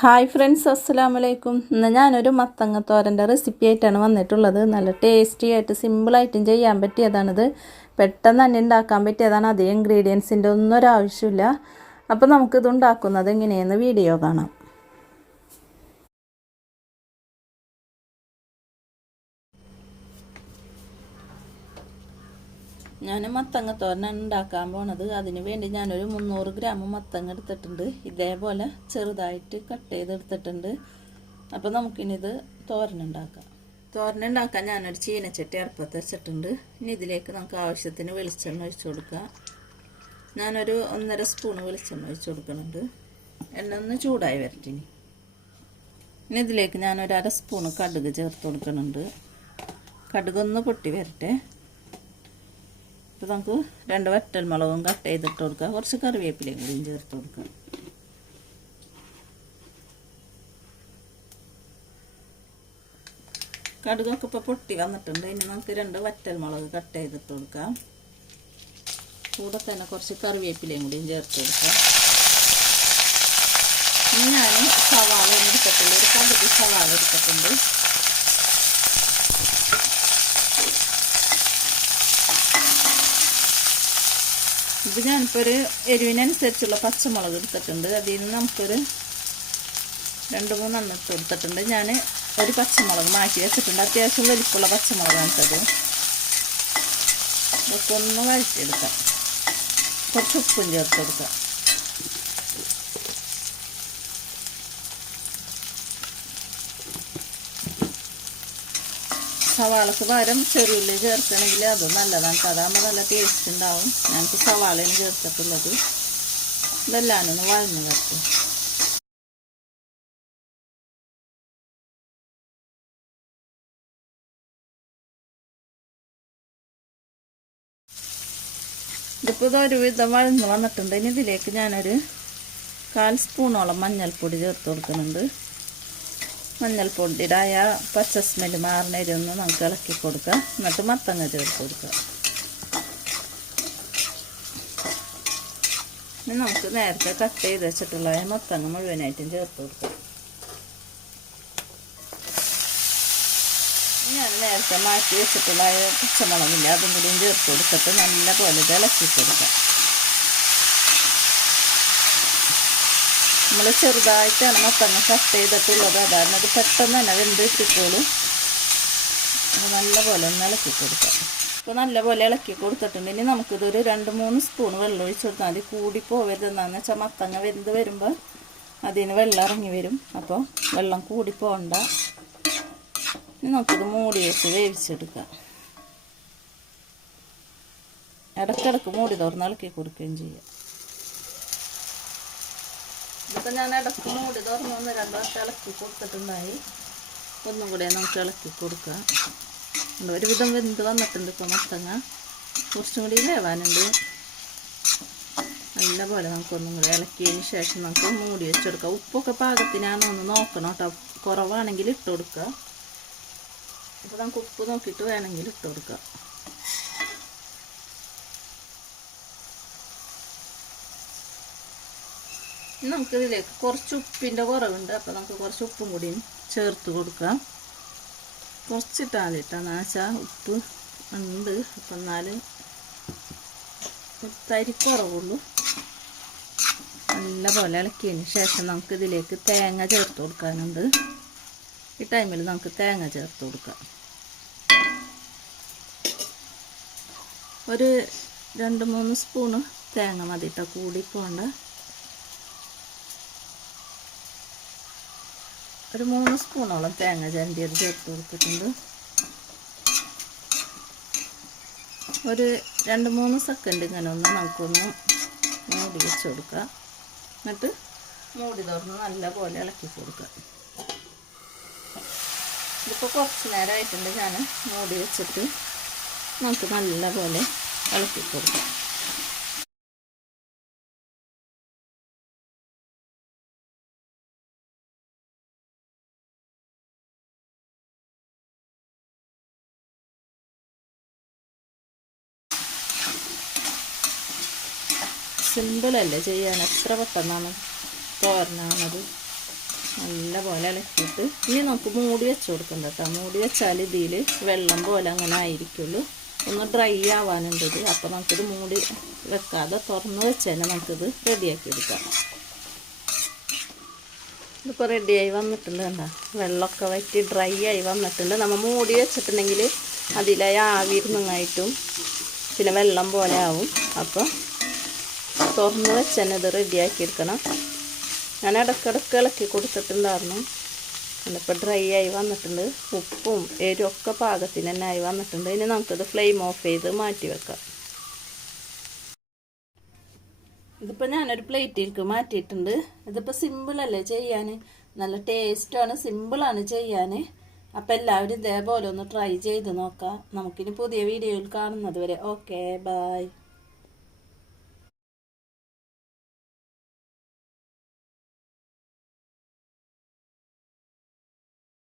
Hi friends അസ്സലാമു അലൈക്കും ഇന്ന് ഞാനൊരു മത്തങ്ങത്തോരന്റെ റെസിപ്പി ആയിട്ടാണ് വന്നിട്ടുള്ളത്. നല്ല ടേസ്റ്റി ആയിട്ട് സിമ്പിളായിട്ടും ചെയ്യാൻ പറ്റിയതാണിത്. പെട്ടെന്ന് തന്നെ ഉണ്ടാക്കാൻ പറ്റിയതാണ്. അധികം ഇൻഗ്രീഡിയൻസിന്റെ ഒന്നും ഒരാവശ്യമില്ല അപ്പോൾ നമുക്കിത് ഉണ്ടാക്കുന്നത് എങ്ങനെയെന്ന് വീഡിയോ കാണാം. ഞാൻ മത്തങ്ങ തോരൻ ഉണ്ടാക്കാൻ പോണത്. അതിന് വേണ്ടി ഞാനൊരു മുന്നൂറ് ഗ്രാം മത്തങ്ങ എടുത്തിട്ടുണ്ട്. ഇതേപോലെ ചെറുതായിട്ട് കട്ട് ചെയ്തെടുത്തിട്ടുണ്ട് അപ്പോൾ നമുക്കിനിത് തോരനുണ്ടാക്കാം തോരനുണ്ടാക്കാൻ ഞാനൊരു ചീനച്ചട്ടി അടുപ്പത്ത് വെച്ചിട്ടുണ്ട്. ഇനി ഇതിലേക്ക് നമുക്ക് ആവശ്യത്തിന് വെളിച്ചെണ്ണ ഒഴിച്ചു കൊടുക്കാം. ഞാനൊരു ഒന്നര സ്പൂൺ വെളിച്ചെണ്ണ ഒഴിച്ചു കൊടുക്കുന്നുണ്ട്. എണ്ണ ഒന്ന് ചൂടായി വരട്ടെ ഇനി. ഇനി ഇതിലേക്ക് ഞാനൊരു അര സ്പൂണ് കടുക് ചേർത്ത് കൊടുക്കുന്നുണ്ട്. കടുകൊന്ന് പൊട്ടി വരട്ടെ. ഇപ്പോൾ നമുക്ക് രണ്ട് വറ്റൽ മുളകും കട്ട് ചെയ്തിട്ട് കൊടുക്കുക കുറച്ച് കറിവേപ്പിലയും കൂടിയും ചേർത്ത് കൊടുക്കുക കടുകൊക്കെ ഇപ്പോൾ പൊട്ടി വന്നിട്ടുണ്ട്. ഇനി നമുക്ക് രണ്ട് വറ്റൽ മുളക് കട്ട് ചെയ്തിട്ട് കൊടുക്കാം. കൂടെ തന്നെ കുറച്ച് കറിവേപ്പിലയും കൂടിയും ചേർത്ത് കൊടുക്കാം. ഇനി ഞാൻ സവാള എടുത്തിട്ടുണ്ട് ഒരു പകുതി സവാള എടുത്തിട്ടുണ്ട്. ഇത് ഞാനിപ്പോൾ ഒരു എരിവിനനുസരിച്ചുള്ള പച്ചമുളക് എടുത്തിട്ടുണ്ട്. അതിൽ നിന്ന് നമുക്കൊരു രണ്ട് മൂന്നെണ്ണം ഇട്ട് കൊടുത്തിട്ടുണ്ട്. ഞാൻ ഒരു പച്ചമുളക് മാറ്റി വെച്ചിട്ടുണ്ട്. അത്യാവശ്യം വലിപ്പമുള്ള പച്ചമുളകാണ് ഇട്ടത് ഇതൊക്കെ ഒന്ന് വഴറ്റിയെടുക്കാം. കുറച്ച് ഉപ്പും ചേർത്ത് കൊടുക്കാം. സവാളക്ക് പകരം ചെറിയുള്ളി ചേർക്കണമെങ്കിൽ അത് നല്ലതാണ്. അതാകുമ്പോൾ നല്ല ടേസ്റ്റ് ഉണ്ടാവും. ഞങ്ങൾക്ക് സവാളയാണ് ചേർത്തിട്ടുള്ളത്. ഇതെല്ലാം ഒന്ന് വരട്ടെ. ഇതിപ്പോൾ ഇതൊരു വിധം വഴന്ന് വന്നിട്ടുണ്ട്. ഇനി ഇതിലേക്ക് ഞാനൊരു കാൽ സ്പൂണോളം മഞ്ഞൾപ്പൊടി ചേർത്ത് കൊടുക്കുന്നുണ്ട്. മഞ്ഞൾപ്പൊടിയുടെ ആ പച്ച സ്മെൽ മാറുന്നതിനൊന്ന് നമുക്ക് ഇളക്കി കൊടുക്കാം. എന്നിട്ട് മത്തങ്ങ ചേർത്ത് കൊടുക്കാം. ഇനി നമുക്ക് നേരത്തെ കട്ട് ചെയ്ത് വെച്ചിട്ടുള്ള മത്തങ്ങ മുഴുവനായിട്ടും ചേർത്ത് കൊടുക്കാം. ഞാൻ നേരത്തെ മാറ്റി വെച്ചിട്ടുള്ള പച്ചമുളകില്ല അതും കൂടിയും ചേർത്ത് കൊടുത്തിട്ട് നല്ല പോലെ ഇളക്കി കൊടുക്കാം. നമ്മൾ ചെറുതായിട്ടാണ് മത്തങ്ങ കട്ട് ചെയ്തിട്ടുള്ളത്. അതാണ് അത് പെട്ടെന്ന് തന്നെ വെന്ത് ഇട്ടിക്കോളും നല്ലപോലെ ഒന്ന് ഇളക്കി കൊടുക്കാം. അപ്പോൾ നല്ലപോലെ ഇളക്കി കൊടുത്തിട്ടുണ്ട്. ഇനി നമുക്കിതൊരു രണ്ട് മൂന്ന് സ്പൂൺ വെള്ളം ഒഴിച്ച് കൊടുത്താൽ മതി. കൂടി പോവരുതെന്നാന്ന് വെച്ചാൽ മത്തങ്ങ വെന്ത് വരുമ്പോൾ അതിന് വെള്ളം ഇറങ്ങി വരും. അപ്പോൾ വെള്ളം കൂടി പോകണ്ട ഇനി നമുക്കിത് മൂടി വെച്ച് വേവിച്ചെടുക്കാം. ഇടയ്ക്കിടക്ക് മൂടി തുറന്ന് ഇളക്കി കൊടുക്കുകയും ചെയ്യാം. ഇതിപ്പോൾ ഞാൻ ഇടയ്ക്ക് മൂടി തുറന്ന് ഒന്ന് രണ്ട് വർഷം ഇളക്കി കൊടുത്തിട്ടുണ്ടായി. ഒന്നും കൂടെ നമുക്ക് ഇളക്കി കൊടുക്കാം. ഒരുവിധം വെന്ത് വന്നിട്ടുണ്ട് ഇപ്പോൾ മത്തങ്ങ. കുറച്ചും കൂടി വേവാനുണ്ട്. നല്ല പോലെ നമുക്കൊന്നും കൂടെ ഇളക്കിയതിന് ശേഷം നമുക്ക് മൂടി വെച്ചെടുക്കാം. ഉപ്പൊക്കെ പാകത്തിനാണോ ഒന്ന് നോക്കണം കേട്ടോ. കുറവാണെങ്കിൽ ഇട്ട് കൊടുക്കുക അപ്പോൾ നമുക്ക് ഉപ്പ് നോക്കിയിട്ട് വേണമെങ്കിൽ ഇട്ട് കൊടുക്കാം. നമുക്കിതിലേക്ക് കുറച്ച് ഉപ്പിന്റെ കുറവുണ്ട്. അപ്പോൾ നമുക്ക് കുറച്ച് ഉപ്പും കൂടിയും ചേർത്ത് കൊടുക്കാം. കുറച്ചിട്ടാൽ മതിട്ടാന്ന് വെച്ചാൽ ഉപ്പ് ഉണ്ട്. അപ്പം എന്നാൽ തരി കുറവുള്ളൂ. നല്ല പോലെ ഇളക്കിയതിന് ശേഷം നമുക്ക് ഇതിലേക്ക് തേങ്ങ ചേർത്ത് കൊടുക്കാനുണ്ട്. ഈ ടൈമിൽ നമുക്ക് തേങ്ങ ചേർത്ത് കൊടുക്കാം. ഒരു രണ്ട് മൂന്ന് സ്പൂണ് തേങ്ങ മതിട്ടോ. കൂടി പോണ്ട ഒരു മൂന്ന് സ്പൂണോളം തേങ്ങ ചരണ്ടിയത് ചേർത്ത് കൊടുത്തിട്ടുണ്ട്. ഒരു രണ്ട് മൂന്ന് സെക്കൻഡ് ഇങ്ങനെ ഒന്ന് നമുക്കൊന്ന് മൂടി വെച്ച് കൊടുക്കുക എന്നിട്ട് മൂടി തുറന്ന് നല്ല പോലെ ഇളക്കി കൊടുക്കുക ഇതിപ്പോൾ കുറച്ച് നേരമായിട്ടുണ്ട് ഞാൻ മൂടി വെച്ചിട്ട് നമുക്ക് നല്ല പോലെ ഇളക്കി കൊടുക്കാം. സിമ്പിളല്ലേ ചെയ്യാൻ? എത്ര പെട്ടെന്നാണ് തോരനാണത് നല്ലപോലെ ഇളക്കിയിട്ട് ഇനി നമുക്ക് മൂടി വെച്ച് കൊടുക്കണ്ട കേട്ടോ. മൂടി വെച്ചാൽ ഇതിൽ വെള്ളം പോലെ അങ്ങനെ ആയിരിക്കുള്ളൂ. ഒന്ന് ഡ്രൈ ആവാനുണ്ട് ഇത്. അപ്പോൾ നമുക്കിത് മൂടി വെക്കാതെ തുറന്ന് വെച്ച് തന്നെ നമുക്കിത് റെഡിയാക്കി എടുക്കാം. ഇതിപ്പോൾ റെഡിയായി വന്നിട്ടുണ്ട് കണ്ട. വെള്ളമൊക്കെ വറ്റി ഡ്രൈ ആയി വന്നിട്ടുണ്ട്. നമ്മൾ മൂടി വെച്ചിട്ടുണ്ടെങ്കിൽ അതിലെ ആവിരുന്നങ്ങായിട്ടും പിന്നെ വെള്ളം പോലെ ആവും. അപ്പോൾ തുറന്ന് വെച്ച് തന്നെ ഇത് റെഡിയാക്കി എടുക്കണം. ഞാൻ ഇടയ്ക്കിടയ്ക്ക് ഇളക്കി കൊടുത്തിട്ടുണ്ടായിരുന്നു. എന്നിപ്പോൾ ഡ്രൈ ആയി വന്നിട്ടുണ്ട്. ഉപ്പും എരിവൊക്കെ പാകത്തിന് തന്നെ ആയി വന്നിട്ടുണ്ട്. ഇനി നമുക്കിത് ഫ്ലെയിം ഓഫ് ചെയ്ത് മാറ്റി വെക്കാം. ഇതിപ്പോൾ ഞാനൊരു പ്ലേറ്റിലേക്ക് മാറ്റിയിട്ടുണ്ട്. ഇതിപ്പോൾ സിമ്പിളല്ലേ ചെയ്യാൻ നല്ല ടേസ്റ്റാണ് സിമ്പിളാണ് ചെയ്യാൻ അപ്പോൾ എല്ലാവരും ഇതേപോലെ ഒന്ന് ട്രൈ ചെയ്ത് നോക്കാം. നമുക്കിനി പുതിയ വീഡിയോയിൽ കാണുന്നത് വരെ. Okay bye